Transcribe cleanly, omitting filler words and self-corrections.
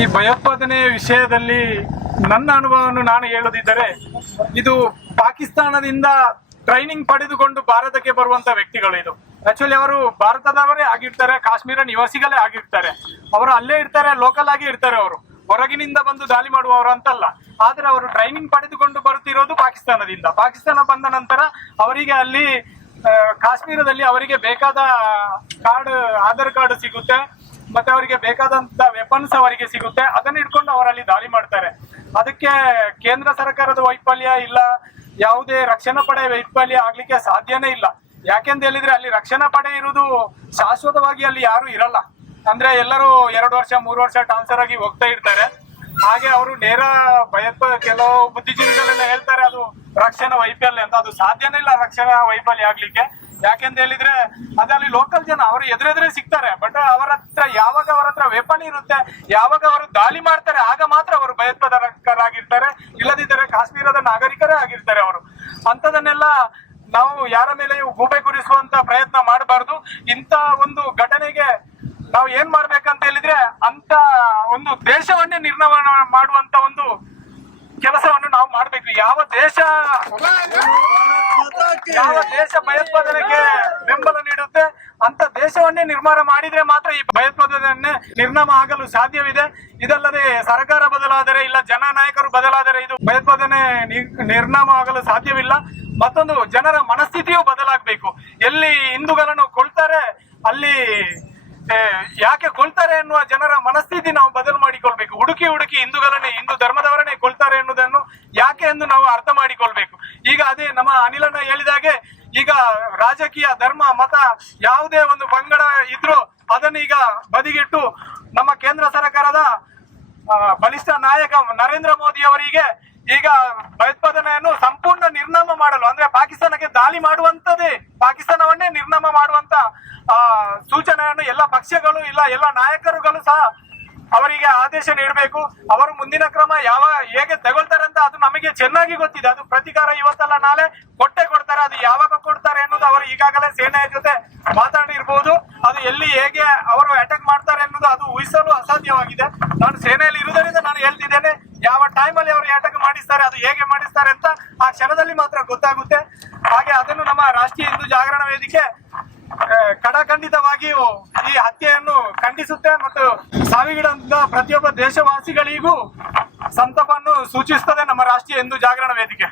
ಈ ಭಯೋತ್ಪಾದನೆ ವಿಷಯದಲ್ಲಿ ನನ್ನ ಅನುಭವವನ್ನು ನಾನು ಹೇಳೋದಿದ್ದರೆ, ಇದು ಪಾಕಿಸ್ತಾನದಿಂದ ಟ್ರೈನಿಂಗ್ ಪಡೆದುಕೊಂಡು ಭಾರತಕ್ಕೆ ಬರುವಂತ ವ್ಯಕ್ತಿಗಳು. ಇದು ಆಕ್ಚುಲಿ ಅವರು ಭಾರತದವರೇ ಆಗಿರ್ತಾರೆ, ಕಾಶ್ಮೀರ ನಿವಾಸಿಗಳೇ ಆಗಿರ್ತಾರೆ, ಅವರು ಅಲ್ಲೇ ಇರ್ತಾರೆ, ಲೋಕಲ್ ಆಗಿ ಇರ್ತಾರೆ. ಅವರು ಹೊರಗಿನಿಂದ ಬಂದು ದಾಳಿ ಮಾಡುವವರು ಅಂತಲ್ಲ. ಆದ್ರೆ ಅವರು ಟ್ರೈನಿಂಗ್ ಪಡೆದುಕೊಂಡು ಬರುತ್ತಿರೋದು ಪಾಕಿಸ್ತಾನದಿಂದ. ಪಾಕಿಸ್ತಾನ ಬಂದ ನಂತರ ಅವರಿಗೆ ಅಲ್ಲಿ ಕಾಶ್ಮೀರದಲ್ಲಿ ಅವರಿಗೆ ಬೇಕಾದ ಕಾರ್ಡ್, ಆಧಾರ್ ಕಾರ್ಡ್ ಸಿಗುತ್ತೆ, ಮತ್ತೆ ಅವರಿಗೆ ಬೇಕಾದಂತ ವೆಪನ್ಸ್ ಅವರಿಗೆ ಸಿಗುತ್ತೆ. ಅದನ್ನ ಇಟ್ಕೊಂಡು ಅವರಲ್ಲಿ ದಾಳಿ ಮಾಡ್ತಾರೆ. ಅದಕ್ಕೆ ಕೇಂದ್ರ ಸರ್ಕಾರದ ವೈಫಲ್ಯ ಇಲ್ಲ, ಯಾವುದೇ ರಕ್ಷಣಾ ಪಡೆ ವೈಫಲ್ಯ ಆಗ್ಲಿಕ್ಕೆ ಸಾಧ್ಯನೇ ಇಲ್ಲ. ಯಾಕೆಂತ ಹೇಳಿದ್ರೆ ಅಲ್ಲಿ ರಕ್ಷಣಾ ಪಡೆ ಇರುವುದು ಶಾಶ್ವತವಾಗಿ ಅಲ್ಲಿ ಯಾರು ಇರಲ್ಲ. ಅಂದ್ರೆ ಎಲ್ಲರೂ 2 ವರ್ಷ 3 ವರ್ಷ ಟ್ರಾನ್ಸ್ಫರ್ ಆಗಿ ಹೋಗ್ತಾ ಇರ್ತಾರೆ. ಹಾಗೆ ಅವರು ನೇರ ಕೆಲವು ಬುದ್ಧಿಜೀವಿಗಳೆಲ್ಲ ಹೇಳ್ತಾರೆ ಅದು ರಕ್ಷಣಾ ವೈಫಲ್ಯ ಅಂತ. ಅದು ಸಾಧ್ಯನೇ ಇಲ್ಲ ರಕ್ಷಣಾ ವೈಫಲ್ಯ ಆಗ್ಲಿಕ್ಕೆ. ಯಾಕೆಂತ ಹೇಳಿದ್ರೆ ಅದಲ್ಲಿ ಲೋಕಲ್ ಜನ ಅವರು ಎದುರೆದುರೇ ಸಿಗ್ತಾರೆ. ಬಟ್ ಅವರ ಹತ್ರ ವೆಪನ್ ಇರುತ್ತೆ, ಯಾವಾಗ ಅವರು ದಾಳಿ ಮಾಡ್ತಾರೆ ಆಗ ಮಾತ್ರ ಅವರು ಭಯೋತ್ಪಾದಕರಾಗಿರ್ತಾರೆ. ಇಲ್ಲದಿದ್ದರೆ ಕಾಶ್ಮೀರದ ನಾಗರಿಕರೇ ಆಗಿರ್ತಾರೆ ಅವರು. ಅಂತದನ್ನೆಲ್ಲ ನಾವು ಯಾರ ಮೇಲೆಯೂ ಗೂಬೆ ಗುರಿಸುವಂತ ಪ್ರಯತ್ನ ಮಾಡಬಾರ್ದು. ಇಂತ ಒಂದು ಘಟನೆಗೆ ನಾವು ಏನ್ ಮಾಡ್ಬೇಕಂತ ಹೇಳಿದ್ರೆ, ಅಂತ ಒಂದು ದೇಶವನ್ನೇ ನಿರ್ನಾಮ ಮಾಡುವಂತ ಒಂದು ಕೆಲಸವನ್ನು ನಾವು ಮಾಡ್ಬೇಕು. ಯಾವ ದೇಶ ಭಯೋತ್ಪಾದನೆಗೆ ಬೆಂಬಲ ನೀಡುತ್ತೆ ಅಂತ ದೇಶವನ್ನೇ ನಿರ್ಮಾಣ ಮಾಡಿದ್ರೆ ಮಾತ್ರ ಈ ಭಯೋತ್ಪಾದನೆ ನಿರ್ನಾಮ ಆಗಲು ಸಾಧ್ಯವಿದೆ. ಇದಲ್ಲದೆ ಸರ್ಕಾರ ಬದಲಾದರೆ ಇಲ್ಲ ಜನನಾಯಕರು ಬದಲಾದರೆ ಇದು ಭಯೋತ್ಪಾದನೆ ನಿರ್ನಾಮ ಆಗಲು ಸಾಧ್ಯವಿಲ್ಲ. ಮತ್ತೊಂದು ಜನರ ಮನಸ್ಥಿತಿಯೂ ಬದಲಾಗಬೇಕು. ಎಲ್ಲಿ ಹಿಂದೂಗಳನ್ನು ಕೊಳ್ತಾರೆ ಅಲ್ಲಿ ಯಾಕೆ ಕೊಳ್ತಾರೆ ಎನ್ನುವ ಜನರ ಮನಸ್ಥಿತಿ ನಾವು ಬದಲು ಮಾಡಿಕೊಳ್ಬೇಕು. ಹುಡುಕಿ ಹಿಂದೂಗಳನ್ನೇ, ಹಿಂದೂ ಧರ್ಮದವರನ್ನೇ ಕೊಳ್ತಾರೆ ಎನ್ನುವುದನ್ನು ಯಾಕೆ ಎಂದು ನಾವು ಅರ್ಥ ಮಾಡಿಕೊಳ್ಬೇಕು. ಈಗ ಅದೇ ನಮ್ಮ ಅನಿಲಣ್ಣ ಹೇಳಿದಾಗೆ, ಈಗ ರಾಜಕೀಯ, ಧರ್ಮ, ಮತ ಯಾವುದೇ ಒಂದು ಪಂಗಡ ಇದ್ರೂ ಅದನ್ನು ಈಗ ಬದಿಗಿಟ್ಟು ನಮ್ಮ ಕೇಂದ್ರ ಸರ್ಕಾರದ ಬಲಿಷ್ಠ ನಾಯಕ ನರೇಂದ್ರ ಮೋದಿ ಅವರಿಗೆ ಈಗ ಭಯೋತ್ಪಾದನೆಯನ್ನು ಸಂಪೂರ್ಣ ನಿರ್ನಾಮ ಮಾಡಲು, ಅಂದ್ರೆ ಪಾಕಿಸ್ತಾನಕ್ಕೆ ದಾಳಿ ಮಾಡುವಂತದೇ, ಪಾಕಿಸ್ತಾನವನ್ನೇ ನಿರ್ನಾಮ ಮಾಡುವಂತ ಸೂಚನೆಯನ್ನು ಎಲ್ಲ ಪಕ್ಷಗಳು ಇಲ್ಲ ಎಲ್ಲ ನಾಯಕರುಗಳು ಸಹ ಅವರಿಗೆ ಆದೇಶ ನೀಡಬೇಕು. ಅವರು ಮುಂದಿನ ಕ್ರಮ ಹೇಗೆ ತಗೊಳ್ತಾರೆ ಅಂತ ಅದು ನಮಗೆ ಚೆನ್ನಾಗಿ ಗೊತ್ತಿದೆ. ಅದು ಪ್ರತಿಕಾರ ಇವತ್ತಲ್ಲ ನಾಳೆ ಕೊಡ್ತಾರೆ. ಅದು ಯಾವಾಗ ಕೊಡ್ತಾರೆ ಅನ್ನೋದು ಅವರು ಈಗಾಗಲೇ ಸೇನೆಯ ಜೊತೆ ಮಾತಾಡಿರ್ಬೋದು. ಅದು ಎಲ್ಲಿ ಹೇಗೆ ಅವರು ಅಟ್ಯಾಕ್ ಮಾಡ್ತಾರೆ ಅನ್ನೋದು ಅದು ಊಹಿಸಲು ಅಸಾಧ್ಯವಾಗಿದೆ. ನಾನು ಸೇನೆಯಲ್ಲಿ ಇರುವುದರಿಂದ ನಾನು ಹೇಳ್ತಿದ್ದೇನೆ, ಯಾವ ಟೈಮಲ್ಲಿ ಅವರು ಅಟ್ಯಾಕ್ ಮಾಡಿಸ್ತಾರೆ, ಅದು ಹೇಗೆ ಮಾಡಿಸ್ತಾರೆ ಅಂತ ಆ ಕ್ಷಣದಲ್ಲಿ ಮಾತ್ರ ಗೊತ್ತಾಗುತ್ತೆ. ಹಾಗೆ ಅದನ್ನು ನಮ್ಮ ರಾಷ್ಟ್ರೀಯ ಹಿಂದೂ ಜಾಗರಣ ವೇದಿಕೆ ಖಂಡಿತವಾಗಿಯೂ ಈ ಹತ್ಯೆಯನ್ನು ಖಂಡಿಸುತ್ತೆ ಮತ್ತು ಸಾವಿಗೀಡಾದ ಪ್ರತಿಯೊಬ್ಬ ದೇಶವಾಸಿಗಳಿಗೂ ಸಂತಾಪವನ್ನು ಸೂಚಿಸುತ್ತದೆ ನಮ್ಮ ರಾಷ್ಟ್ರೀಯ ಹಿಂದೂ ಜಾಗರಣ ವೇದಿಕೆ.